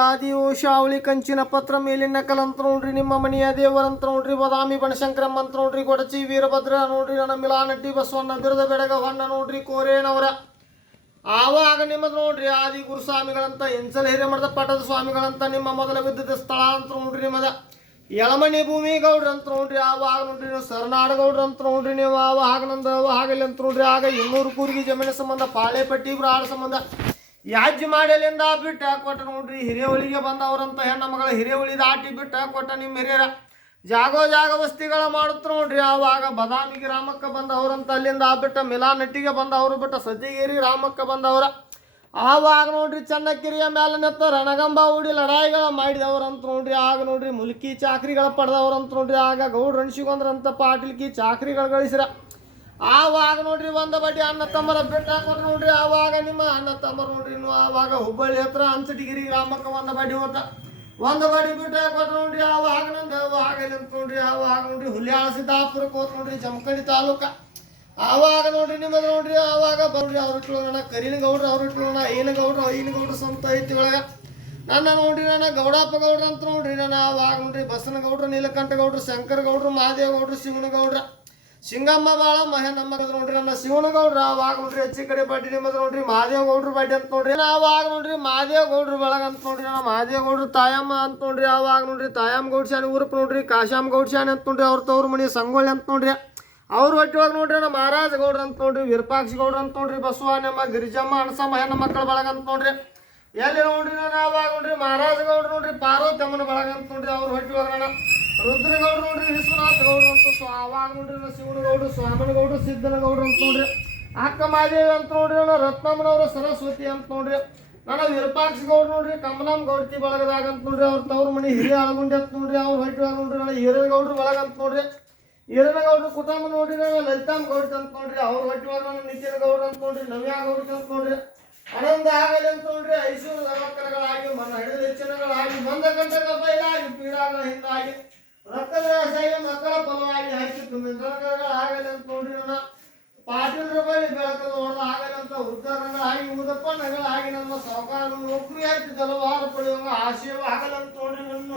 ಆದಿ ಓಶಾವಳಿ ಕಂಚಿನ ಪತ್ರ ಮೇಲಿನ ಕಲಂತ ನೋಡ್ರಿ ನಿಮ್ಮ ಮನೆಯ ದೇವರಂತ ನೋಡ್ರಿ ಬದಾಮಿ ಬನಶಂಕರಮ್ಮ ಅಂತ ನೋಡ್ರಿ ಕೊಡಚಿ ವೀರಭದ್ರ ನೋಡ್ರಿ ನನ್ನ ಮಿಲಾನಟ್ಟಿ ಬಸವಣ್ಣ ಬಿರದ ಬೆಡಗ ಹೊನ್ನ ನೋಡ್ರಿ ಕೋರೇನವರ ಆವಾಗ ನಿಮ್ಮದು ನೋಡ್ರಿ ಆದಿ ಗುರುಸ್ವಾಮಿಗಳಂತ ಎಂಚಲ ಹಿರೇಮಠದ ಪಟ್ಟದ ಸ್ವಾಮಿಗಳಂತ ನಿಮ್ಮ ಮೊದಲ ವಿದ್ಯುತ್ ಸ್ಥಳ ಅಂತ ನೋಡ್ರಿ ನಿಮ್ಮದ ಯಳಮಣಿ ಭೂಮಿ ಗೌಡ್ರ ಅಂತ ನೋಡ್ರಿ ಆವಾಗ ನೋಡ್ರಿ ನೀವು ಸರನಾಡ ಗೌಡ್ರ ಅಂತ ನೋಡ್ರಿ ನೀವು ಆವಾಗ ನಂದು ಆಗಲಿ ಅಂತ ನೋಡ್ರಿ ಆಗ 200 ಕೂರಿಗೆ ಜಮೀನ ಸಂಬಂಧ ಪಾಳೆಪಟ್ಟಿ ಬ್ರಾಡ ಸಂಬಂಧ ಯಾಜ್ಯ ಮಾಡಲಿಂದ ಬಿಟ್ಟು ಕೊಟ್ಟ ನೋಡ್ರಿ ಹಿರೇವಳಿಗೆ ಬಂದವರಂತ ಹೆಣ್ಣ ಮಗಳ ಹಿರೇವಳಿ ದಾಟಿ ಬಿಟ್ಟು ಕೊಟ್ಟ ನಿಮ್ಮ ಹಿರಿಯರ ಜಾಗ ವಸ್ತಿಗಳ ಮಾಡುತ್ತ ನೋಡ್ರಿ ಆವಾಗ ಬದಾಮಿಗೆ ರಾಮಕ್ಕ ಬಂದವರಂತ ಅಲ್ಲಿಂದ ಬಿಟ್ಟ ಮಿಲಾನಟ್ಟಿಗೆ ಬಂದವರು ಬಿಟ್ಟ ಸತಿಗೇರಿ ರಾಮಕ್ಕ ಬಂದವರ ಆವಾಗ ನೋಡ್ರಿ ಚನ್ನಕೆರೆಯ ಮೇಲೆ ನೆತ್ತ ರಣಗಂಬ ಹೂಡಿ ಲಡಾಯಿಗಳ ಮಾಡಿದವರಂತ ನೋಡ್ರಿ ಆಗ ನೋಡ್ರಿ ಮುಲ್ಕಿ ಚಾಕ್ರಿಗಳ ಪಡೆದವರಂತ ನೋಡ್ರಿ ಆಗ ಗೌಡ್ರ ಅಣಿಸಿಕೊಂಡ್ರಂತ ಪಾಟೀಲ್ಕಿ ಚಾಕ್ರಿಗಳು ಗಳಿಸಿರ ಆವಾಗ ನೋಡ್ರಿ ಒಂದ ಬಡ್ಡಿ ಅಣ್ಣ ತಮ್ಮರ ಬೆಟ್ಟ ಹಾಕೋರು ನೋಡ್ರಿ ಆವಾಗ ನಿಮ್ಮ ಅಣ್ಣ ತಮ್ಮರು ನೋಡ್ರಿ ಆವಾಗ ಹುಬ್ಬಳ್ಳಿ ಹತ್ರ ಅಂಚಟಿಗಿರಿ ರಾಮಕ್ಕ ಒಂದ ಬಡ್ಡಿ ಒಂದು ಬಡಿ ಬಿಟ್ಟು ಕೊಟ್ಟು ನೋಡ್ರಿ ಆವಾಗ ನಂದು ಆಗಲಿ ಅಂತ ನೋಡ್ರಿ ಆವಾಗ ನೋಡ್ರಿ ಹುಲ್ಯಾಳ ಸಿದ್ದಾಪುರಕ್ಕೆ ಹೋತ್ ನೋಡ್ರಿ ಜಮಖಂಡಿ ತಾಲೂಕ ಆವಾಗ ನೋಡ್ರಿ ನಿಮ್ಮದು ನೋಡ್ರಿ ಆವಾಗ ಬಂದ್ರಿ ಅವ್ರ ಇಟ್ಕೊಳ್ಳೋಣ ಕರಿನ ಗೌಡ್ರ ಅವ್ರ ಇಟ್ಕೊಳ್ಳೋಣ ಐನ ಗೌಡ್ರ ಸ್ವಂತ ಐತಿ ಒಳಗೆ ನನ್ನ ನೋಡ್ರಿ ನನ್ನ ಗೌಡಪ್ಪ ಗೌಡ್ರ ಅಂತ ನೋಡ್ರಿ ನಾನು ಆವಾಗ ನೋಡ್ರಿ ಬಸನ ಗೌಡ್ರ ನೀಲಕಂಠ ಗೌಡ್ರ ಶಂಕರ ಗೌಡ್ರ ಮಹಾದೇವ ಗೌಡ್ರ ಶಿವನ ಗೌಡ್ರ ಸಿಂಗಮ್ಮ ಬಾಳ ಮಹೇನಮ್ಮ ನೋಡ್ರಿ ನನ್ನ ಶಿವನ ಗೌಡ್ರ ಆವಾಗ ನೋಡ್ರಿ ಹೆಚ್ಚಿ ಕಡೆ ಬಡ್ಡಿ ನಿಮ್ಮದು ನೋಡ್ರಿ ಮಹಾದೇವ ಗೌಡ್ರ ಬಡ್ಡಿ ಅಂತ ನೋಡ್ರಿ ಆವಾಗ ನೋಡ್ರಿ ಮಹಾದೇವ ಗೌಡ್ರ ಬೆಳಗ ಅಂತ ನೋಡ್ರಿ ನನ್ನ ಮಹಾದೇವ ಗೌಡ್ರ ತಾಯಮ್ಮ ಅಂತ ನೋಡ್ರಿ ಆವಾಗ ನೋಡ್ರಿ ತಾಯಮ್ಮ ಗೌಡ್ಸಾನಿ ಊರಪ್ಪ ನೋಡ್ರಿ ಕಾಶಾಮ್ ಗೌಡ್ಸಾನಿ ಅಂತ ನೋಡ್ರಿ ಅವ್ರ ತವ್ರ ಮನಿ ಸಂಗೊಳ್ಳಿ ಅಂತ ನೋಡ್ರಿ ಅವ್ರ ಹೊಟ್ಟಿವಾಗ ನೋಡ್ರಿ ನಮ್ಮ ಮಹಾರಾಜ ಗೌಡ್ರ ಅಂತ ನೋಡ್ರಿ ವಿರೂಪಾಕ್ಷ ಗೌಡ್ರ ಅಂತ ನೋಡ್ರಿ ಬಸವನಮ್ಮ ಗಿರಿಜಮ್ಮ ಅಣಸಮ್ಮ ಹೆಣ್ಣ ಮಕ್ಕಳ ಬಳಗ ಅಂತ ನೋಡ್ರಿ ಎಲ್ಲಿ ನೋಡ್ರಿ ನಾನು ಆವಾಗ ನೋಡ್ರಿ ಮಹಾರಾಜ ಗೌಡ್ರ ನೋಡ್ರಿ ಪಾರ್ವತಮ್ಮನ ಬಳಗ ಅಂತ ನೋಡ್ರಿ ಅವ್ರ ಹೊಟ್ಟಿವಾಗ ನಾನು ರುದ್ರಗೌಡ್ರು ನೋಡ್ರಿ ವಿಶ್ವನಾಥ ಗೌಡ್ರು ಅಂತ ಆವಾಗ ನೋಡ್ರಿ ಶಿವನ ಗೌಡ್ರು ಸ್ವಾಮನ ಗೌಡ್ರು ಸಿದ್ದನ ಗೌಡ್ರು ಅಂತ ನೋಡ್ರಿ ಅಕ್ಕ ಮಾದೇವಿ ಅಂತ ನೋಡ್ರಿ ನನ್ನ ರತ್ನಮ್ಮನವ್ರ ಸರಸ್ವತಿ ಅಂತ ನೋಡ್ರಿ ನನ್ನ ವಿರೂಪಾಕ್ಷ ಗೌಡ್ರು ನೋಡ್ರಿ ಕಮಲಮ್ಮ ಗೌಡ್ತಿ ಬಳಗದಾಗ ಅಂತ ನೋಡ್ರಿ ಅವ್ರ ತವ್ರ ಮನಿ ಹಿರಿಯ ಅಳಗುಂಡಿ ಅಂತ ನೋಡ್ರಿ ಅವ್ರ ಹೊಟ್ಟಿವಾಗ ನೋಡ್ರಿ ನನ್ನ ಹಿರಿಯ ಗೌಡ್ರು ಬಳಗ ಅಂತ ನೋಡ್ರಿ ಹಿರಿಯ ಗೌಡ್ರು ಕುಟುಂಬ ನೋಡ್ರಿ ನನ್ನ ಲಲಿತಾಮ್ ಗೌಡ್ತಿ ಅಂತ ನೋಡ್ರಿ ಅವ್ರ ಹೊಟ್ಟಿವಾಗ ನನ್ನ ನಿತ್ಯನ ಗೌಡ್ರು ಅಂತ ನೋಡ್ರಿ ನವ್ಯಾ ಗೌಡ್ತಿ ಅಂತ ನೋಡ್ರಿ ಆನಂದ ಆಗಲಿ ಅಂತ ನೋಡ್ರಿ ಐಶ್ವರ್ಯ ಧರ್ಮಕರಗಳಾಗಿ ಮನ ಹಿಡಿದ ಹೆಚ್ಚಿನಗಳಾಗಿ ಬಂದ ಗಂಟೆಗಳ ಬಯಲಾಗಿ ಪೀಡಾಗಳ ಹಿಂದಾಗಿ ರಕ್ತದ ರಾಶಿಯಾಗಿ ಮಕ್ಕಳ ಫಲವಾಗಿ ಹಾಕಿ ಆಗಲಿ ಅಂತ ನೋಡ್ರಿ ನನ್ನ ಪಾಟೀಲರ ಬಳಿ ಬೆಳಕದ ಹೊಡೆದ ಆಗಲಿ ಅಂತ ಉದ್ದಾರಗಳಾಗಿ ಉದಪ್ಪಣ್ಣಗಳಾಗಿ ನಮ್ಮ ಸಾವುಕಾರ ನೌಕರಿ ಹಾಕಿ ಜಲವಾರ ಪಡೆಯುವ ಆಶಯವ ಆಗಲಿ ಅಂತ ನೋಡ್ರಿ ನನ್ನ